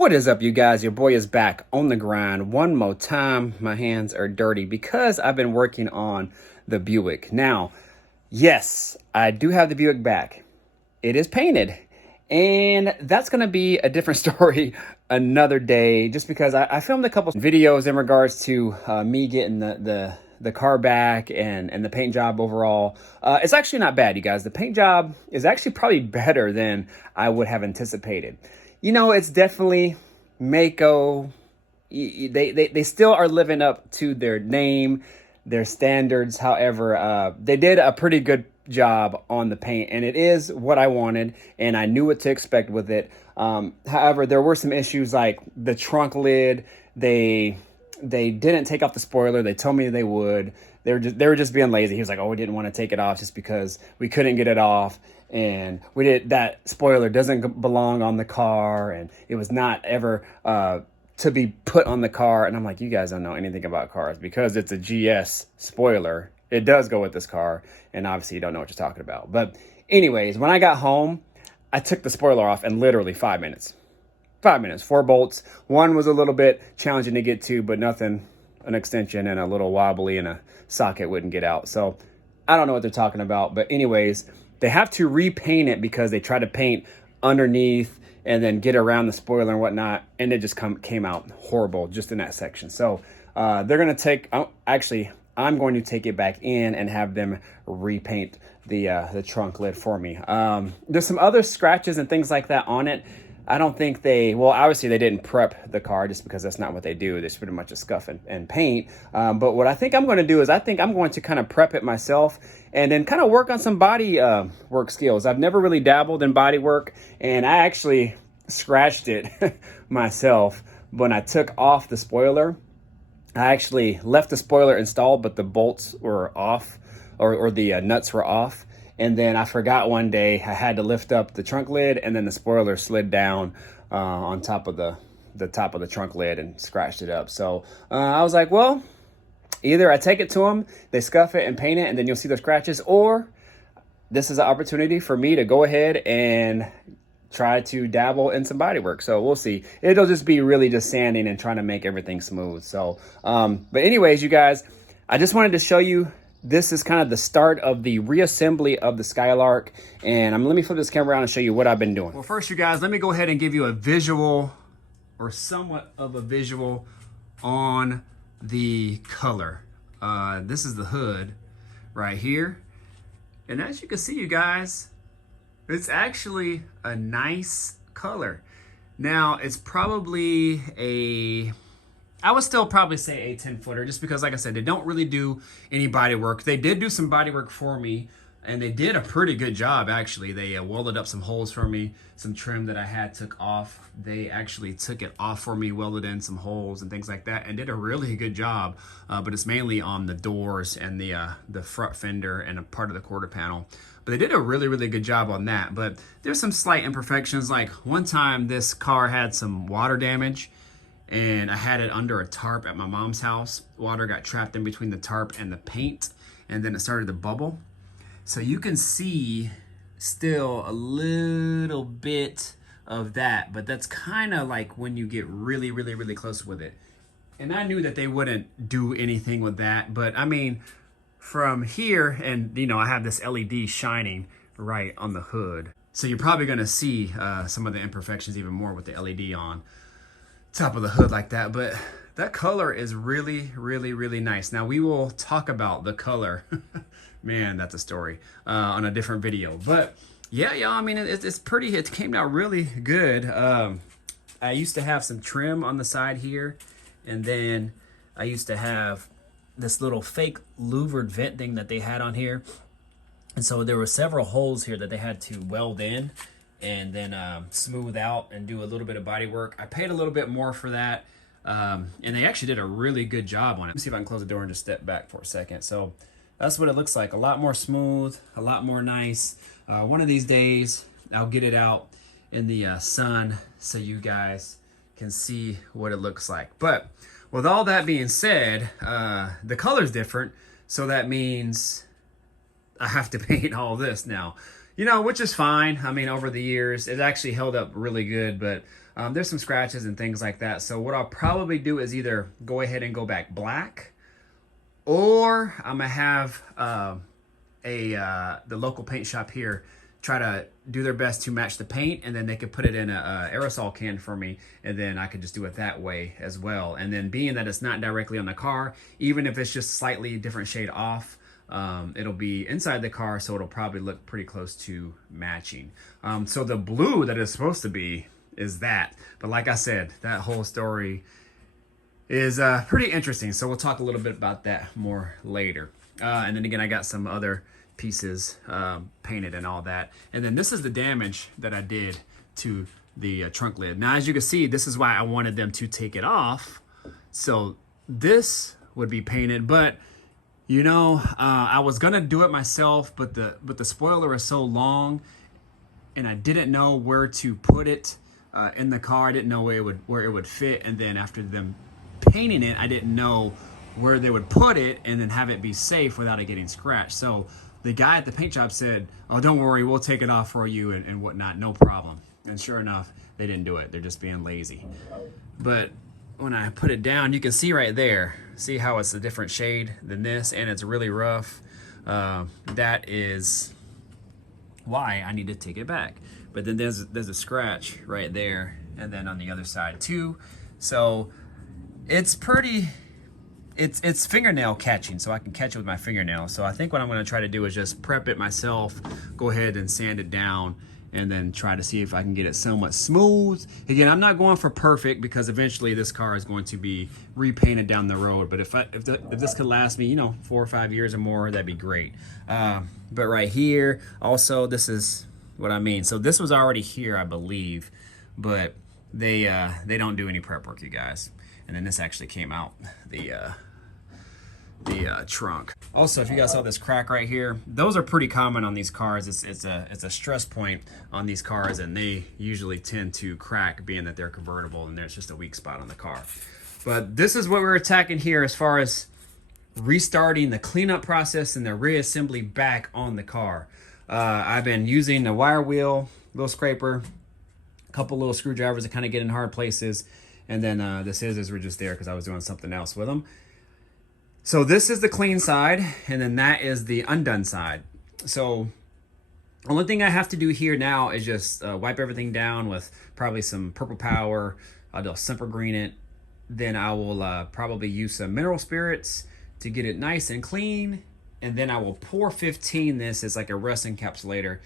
What is up, you guys? Your boy is back on the grind one more time. My hands are dirty because I've been working on the Buick. Now, yes, I do have the Buick back. It is painted, and that's going to be a different story another day, just because I filmed a couple videos in regards to me getting the car back and the paint job overall. It's actually not bad, you guys. The paint job is actually probably better than I would have anticipated. You know, it's definitely Mako. They still are living up to their name, their standards. However, they did a pretty good job on the paint, and it is what I wanted, and I knew what to expect with it. However, there were some issues like the trunk lid. They didn't take off the spoiler. They told me they would. They were just being lazy. He was like, "Oh, we didn't want to take it off just because we couldn't get it off, and that spoiler doesn't belong on the car, and it was not ever to be put on the car." And I'm like, "You guys don't know anything about cars, because it's a GS spoiler. It does go with this car, and obviously you don't know what you're talking about." But anyways, when I got home, I took the spoiler off in literally 5 minutes. 5 minutes, 4 bolts. One was a little bit challenging to get to, but nothing, an extension and a little wobbly and a socket wouldn't get out. So I don't know what they're talking about. But anyways, they have to repaint it because they tried to paint underneath and then get around the spoiler and whatnot. And it just came out horrible just in that section. So they're going to I'm going to take it back in and have them repaint the trunk lid for me. There's some other scratches and things like that on it. I don't think obviously they didn't prep the car, just because that's not what they do. It's pretty much a scuff and paint. But what I think I'm going to do is I think I'm going to kind of prep it myself and then kind of work on some body work skills. I've never really dabbled in body work, and I actually scratched it myself when I took off the spoiler. I actually left the spoiler installed, but the bolts were off, or the nuts were off. And then I forgot one day I had to lift up the trunk lid, and then the spoiler slid down on top of the top of the trunk lid and scratched it up. So I was like, well, either I take it to them, they scuff it and paint it, and then you'll see the scratches, or this is an opportunity for me to go ahead and try to dabble in some body work. So we'll see. It'll just be really just sanding and trying to make everything smooth. So, but anyways, you guys, I just wanted to show you. This is kind of the start of the reassembly of the Skylark, and let me flip this camera around and show you what I've been doing. Well, first, you guys, let me go ahead and give you a visual, or somewhat of a visual, on the color. This is the hood right here, and as you can see, you guys, it's actually a nice color. Now, it's probably I would still probably say a 10-footer, just because, like I said, they don't really do any body work. They did do some body work for me, and they did a pretty good job, actually. They welded up some holes for me, some trim that I had took off. They actually took it off for me, welded in some holes and things like that, and did a really good job. But it's mainly on the doors and the front fender and a part of the quarter panel. But they did a really, really good job on that. But there's some slight imperfections. Like one time, this car had some water damage, and I had it under a tarp at my mom's house. Water got trapped in between the tarp and the paint, and then it started to bubble. So you can see still a little bit of that, but that's kind of like when you get really, really, really close with it. And I knew that they wouldn't do anything with that, but I mean, from here, and you know, I have this LED shining right on the hood. So you're probably gonna see some of the imperfections even more with the LED on top of the hood like that. But that color is really, really, really nice. Now we will talk about the color. Man, that's a story on a different video. But yeah, I mean, it's pretty. It came out really good. I used to have some trim on the side here, and then I used to have this little fake louvered vent thing that they had on here, and so there were several holes here that they had to weld in and then smooth out and do a little bit of body work. I paid a little bit more for that, and they actually did a really good job on it. Let me see if I can close the door and just step back for a second. So that's what it looks like. A lot more smooth, a lot more nice. One of these days, I'll get it out in the sun so you guys can see what it looks like. But with all that being said, the color's different, so that means I have to paint all this now. You know, which is fine. I mean, over the years, it actually held up really good, but There's some scratches and things like that. So what I'll probably do is either go ahead and go back black, or I'm gonna have the local paint shop here try to do their best to match the paint, and then they could put it in a aerosol can for me, and then I could just do it that way as well. And then being that it's not directly on the car, even if it's just slightly different shade off, it'll be inside the car, so it'll probably look pretty close to matching. So the blue that it's supposed to be is that, but like I said, that whole story is pretty interesting, so we'll talk a little bit about that more later. And then again, I got some other pieces painted and all that. And then this is the damage that I did to the trunk lid. Now, as you can see, this is why I wanted them to take it off. So this would be painted, but you know, I was gonna do it myself, but the spoiler is so long, and I didn't know where to put it in the car. I didn't know where it would fit, and then after them painting it, I didn't know where they would put it and then have it be safe without it getting scratched. So the guy at the paint shop said, "Oh, don't worry, we'll take it off for you and whatnot, no problem." And sure enough, they didn't do it. They're just being lazy. But when I put it down, you can see right there, see how it's a different shade than this, and it's really rough. That is why I need to take it back. But then there's a scratch right there, and then on the other side too. So it's pretty, it's fingernail catching, so I can catch it with my fingernail. So I think what I'm gonna try to do is just prep it myself, go ahead and sand it down, and then try to see if I can get it somewhat smooth. Again, I'm not going for perfect, because eventually this car is going to be repainted down the road. But if this could last me, you know, 4 or 5 years or more, that'd be great. But right here, also, this is what I mean. So this was already here, I believe, but they don't do any prep work, you guys. And then this actually came out the trunk. Also, if you guys saw this crack right here, those are pretty common on these cars. It's a stress point on these cars, and they usually tend to crack, being that they're convertible and there's just a weak spot on the car. But this is what we're attacking here as far as restarting the cleanup process and the reassembly back on the car. I've been using the wire wheel, little scraper, a couple little screwdrivers to kind of get in hard places, and then the scissors were just there because I was doing something else with them. So this is the clean side, and then that is the undone side. So only thing I have to do here now is just wipe everything down with probably some purple power. I'll simple green it. Then I will probably use some mineral spirits to get it nice and clean. And then I will pour 15 this as like a rust encapsulator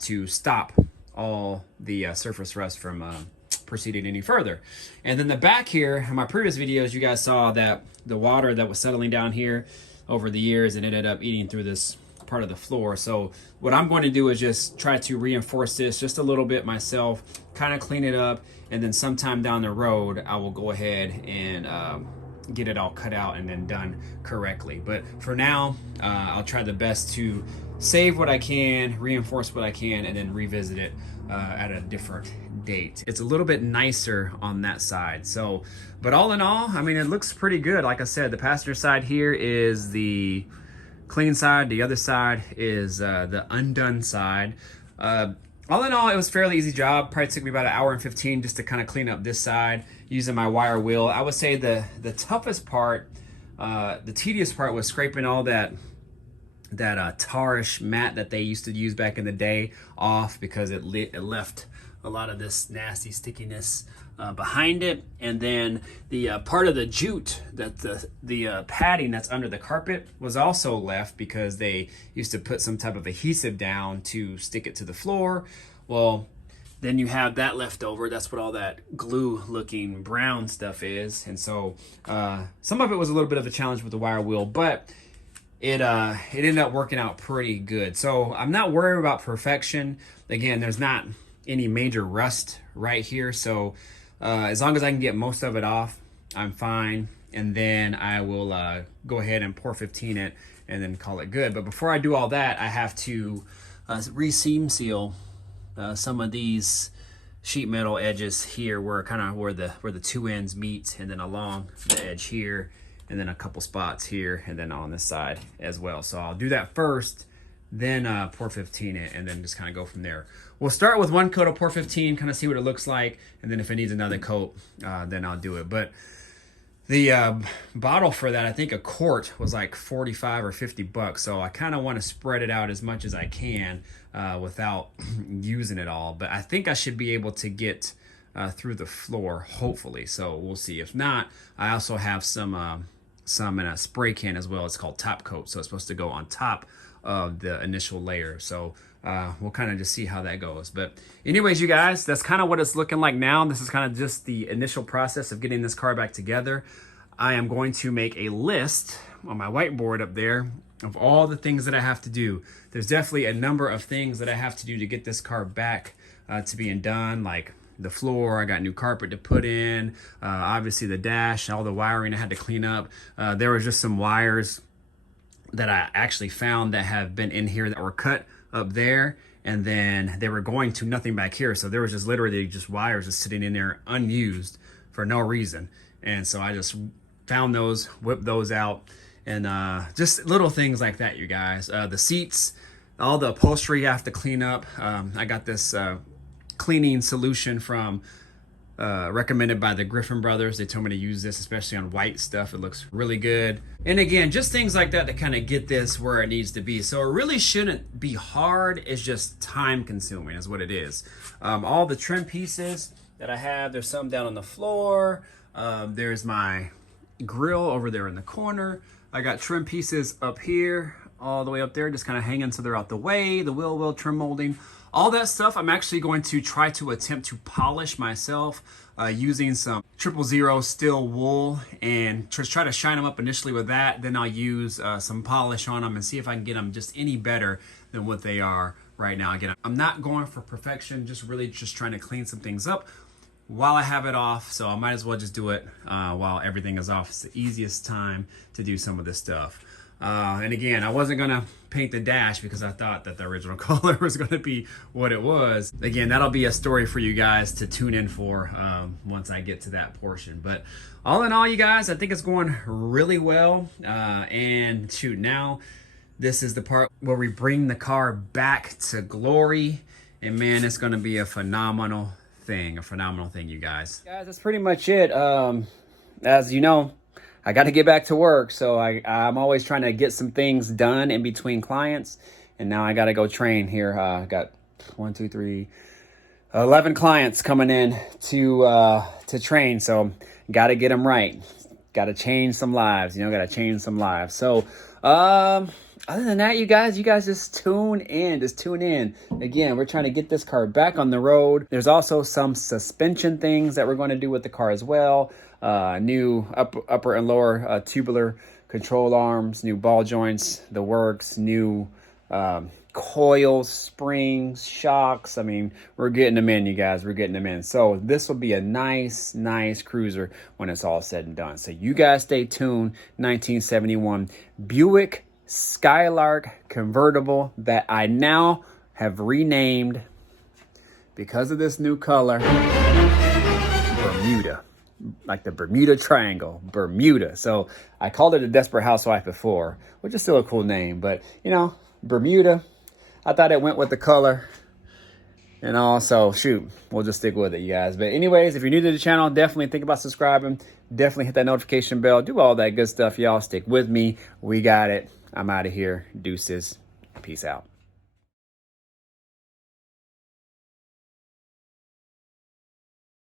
to stop all the surface rust from proceeding any further. And then the back here, in my previous videos, you guys saw that the water that was settling down here over the years, and it ended up eating through this part of the floor. So what I'm going to do is just try to reinforce this just a little bit myself, kind of clean it up, and then sometime down the road, I will go ahead and get it all cut out and then done correctly. But for now, I'll try the best to save what I can, reinforce what I can, and then revisit it at a different date. It's a little bit nicer on that side. So, but all in all, I mean, it looks pretty good. Like I said, the passenger side here is the clean side. The other side is the undone side. All in all, it was a fairly easy job. Probably took me about 1 hour and 15 just to kind of clean up this side using my wire wheel. I would say the toughest part, the tedious part, was scraping all that tarish mat that they used to use back in the day off, because it left a lot of this nasty stickiness behind it. And then the part of the jute, that the padding that's under the carpet, was also left because they used to put some type of adhesive down to stick it to the floor. Well, then you have that left over. That's what all that glue looking brown stuff is. And so some of it was a little bit of a challenge with the wire wheel, but it ended up working out pretty good. So I'm not worried about perfection. Again, there's not any major rust right here. So as long as I can get most of it off, I'm fine. And then I will go ahead and pour 15 it and then call it good. But before I do all that, I have to re-seam seal some of these sheet metal edges here, where the two ends meet, and then along the edge here, and then a couple spots here, and then on this side as well. So I'll do that first, then pour 15 in, and then just kind of go from there. We'll start with one coat of pour 15, kind of see what it looks like, and then if it needs another coat, then I'll do it. But the bottle for that, I think a quart was like 45 or 50 bucks. So I kind of want to spread it out as much as I can without using it all. But I think I should be able to get through the floor, hopefully. So we'll see. If not, I also have some in a spray can as well. It's called top coat. So it's supposed to go on top of the initial layer. So we'll kind of just see how that goes. But anyways, you guys, that's kind of what it's looking like now. This is kind of just the initial process of getting this car back together. I am going to make a list on my whiteboard up there of all the things that I have to do. There's definitely a number of things that I have to do to get this car back to being done, like the floor. I got new carpet to put in, obviously the dash, all the wiring I had to clean up. There was just some wires that I actually found that have been in here that were cut up there, and then they were going to nothing back here. So there was just literally just wires just sitting in there unused for no reason. And so I just found those, whipped those out, and just little things like that, you guys. The seats, all the upholstery I have to clean up. I got this cleaning solution from recommended by the Griffin brothers. They told me to use this, especially on white stuff. It looks really good. And again, just things like that to kind of get this where it needs to be. So it really shouldn't be hard. It's just time consuming is what it is. All the trim pieces that I have, there's some down on the floor. There's my grill over there in the corner. I got trim pieces up here, all the way up there, just kind of hanging so they're out the way. The wheel well trim molding. All that stuff I'm actually going to try to attempt to polish myself using some 000 steel wool, and just try to shine them up initially with that. Then I'll use some polish on them and see if I can get them just any better than what they are right now. Again, I'm not going for perfection, just really just trying to clean some things up while I have it off. So I might as well just do it while everything is off. It's the easiest time to do some of this stuff. And again, I wasn't going to paint the dash because I thought that the original color was going to be what it was. Again, that'll be a story for you guys to tune in for once I get to that portion. But all in all, you guys, I think it's going really well. And shoot, now this is the part where we bring the car back to glory. And man, it's going to be a phenomenal thing, you guys. Guys, that's pretty much it. As you know, I got to get back to work, so I'm always trying to get some things done in between clients, and now I got to go train here. I got 11 clients coming in to train, so got to get them right. Got to change some lives, got to change some lives. So other than that, you guys just tune in. Again, we're trying to get this car back on the road. There's also some suspension things that we're going to do with the car as well. New upper and lower tubular control arms, new ball joints, the works, new coils, springs, shocks. I mean, we're getting them in, you guys. We're getting them in. So this will be a nice cruiser when it's all said and done. So you guys stay tuned. 1971 Buick Skylark convertible that I now have renamed, because of this new color, Bermuda. Like the Bermuda Triangle, Bermuda. So I called it a Desperate Housewife before, which is still a cool name, but Bermuda, I thought it went with the color. And also, shoot, we'll just stick with it, you guys. But anyways, if you're new to the channel, definitely think about subscribing. Definitely hit that notification bell. Do all that good stuff, y'all. Stick with me. We got it. I'm out of here. Deuces. Peace out.